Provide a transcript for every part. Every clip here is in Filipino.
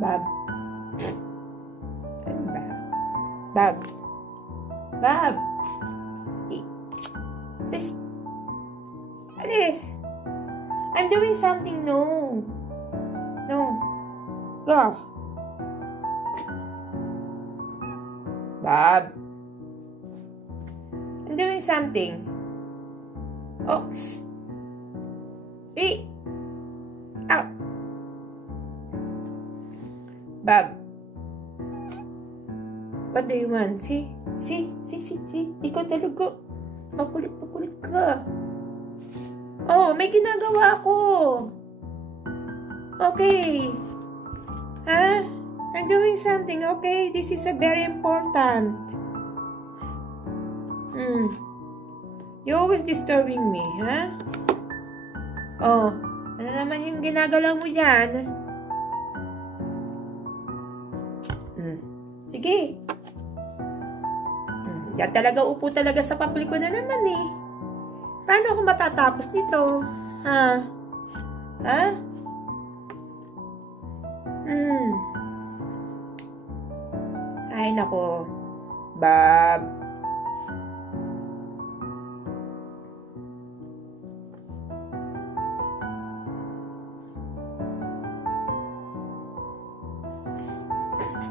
Bob. Ano ba? Bob. Bob. This. Alice. I'm doing something. No. No. Go. Bob. I'm doing something. Oh. Out. Bob. What do you want? See? Ikaw talaga. Makulit ka. Oh, may ginagawa ako. Okay. Huh? I'm doing something, okay? This is a very important. You're always disturbing me, huh? Oh, ano naman yung ginagalaw mo dyan? Sige. Yan talaga, upo talaga sa papel ko na naman eh. Paano ako matatapos nito? Ha? Ha? Ay, nako. Bob.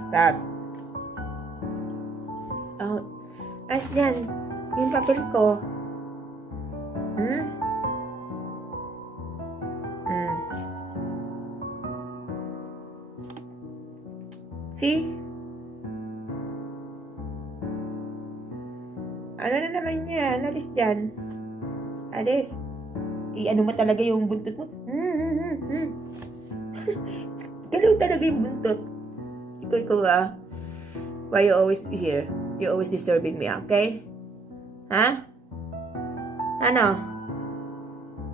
Bob. Oh, as yan. Yung papel ko. See? Ano na naman yan? Alis dyan. Alis. Ano mo talaga yung buntot mo? Galaw talaga yung buntot. Ikaw why you always here? You always disturbing me, okay? Ha? Ano?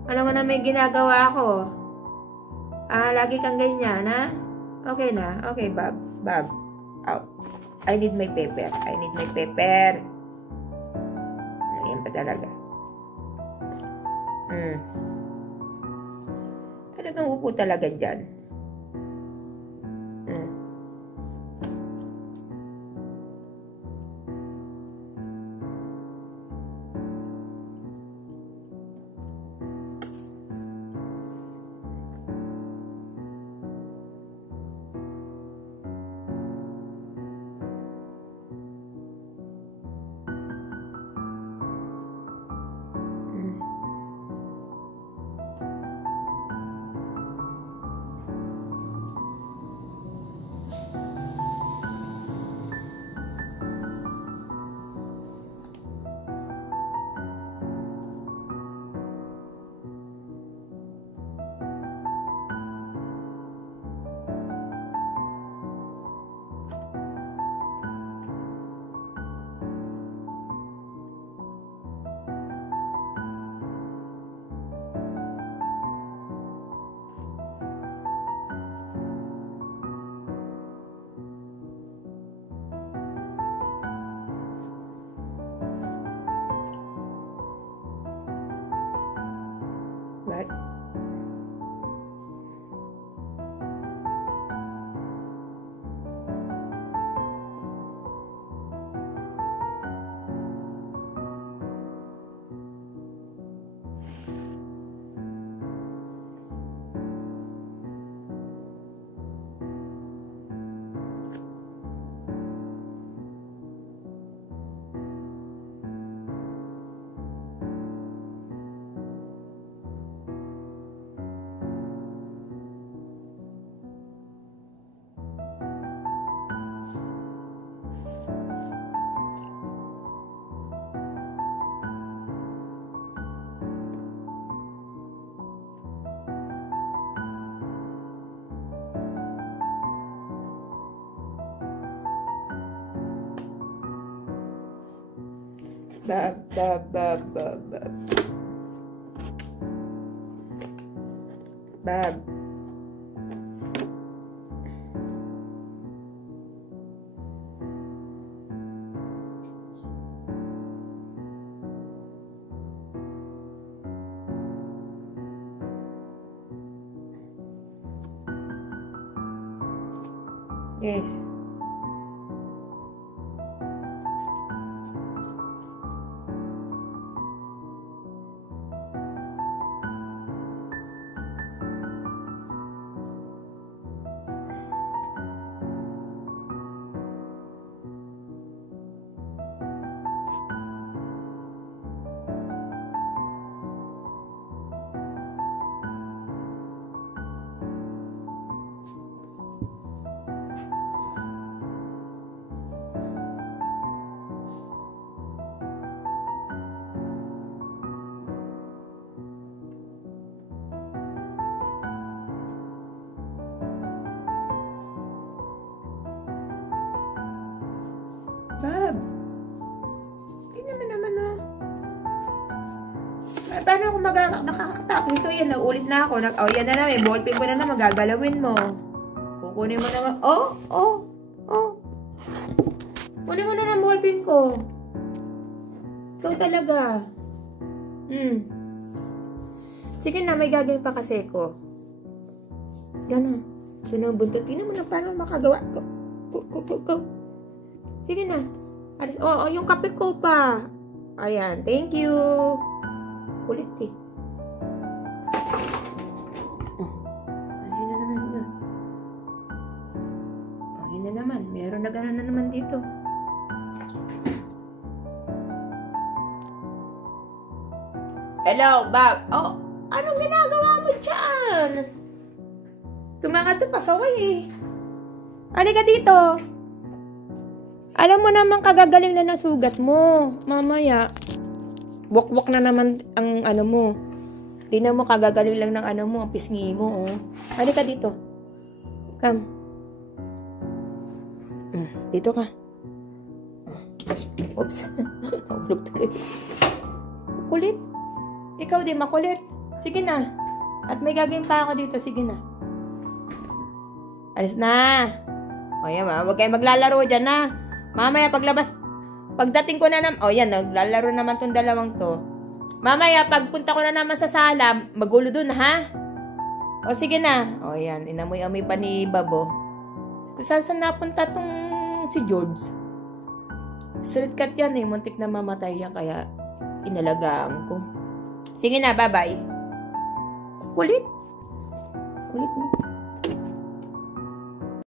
Ano mo na may ginagawa ako? Lagi kang ganyan, ha? Okay na. Okay, Bob. Bob. Out. I need my paper. Ayan pa talaga. Talagang upo talaga dyan. Right? Bob. Yes. Bab, hindi naman ah. Paano ako makakatapos ito? Yan, naulit na ako. Yan na naman, may ballpen ko na naman, gagalawin mo. Kukunin mo naman. Oh. Kunin mo na ng ballpen ko. Ikaw talaga. Sige na, may gagawin pa kasi ko. Gana. Sinubuntot. Tingnan mo na paano makagawa ko. Sige na. Alis. Yung kape ko pa. Ayan. Thank you. Kulit eh. Ayun na naman yun. Ayun na naman. Meron na gana na naman dito. Hello, Bob. Anong ginagawa mo dyan? Tumangat to pasaway eh. Halika dito. Alam mo naman kagagaling na nasugat mo. Mamaya, wak-wak na naman ang ano mo. Di na mo kagagaling lang ng ano mo, ang pisngi mo. Halika dito. Come. Dito ka. Oops. Nahulog tuloy. Kulit. Ikaw din makulit. Sige na. At may gagawin pa ako dito. Sige na. Alis na. Yan, huwag kayo maglalaro dyan na. Mamaya paglabas, pagdating ko na naman, yan, naglalaro naman tong dalawang to. Mamaya, pagpunta ko na naman sa sala, magulo dun, ha? Sige na. Yan, inamoy-amoy pa ni Babo. Kung saan napunta tong si George. Street cat yan, muntik na mamatay yan, kaya inalagaan ko. Sige na, bye-bye. Kulit. Kulit mo.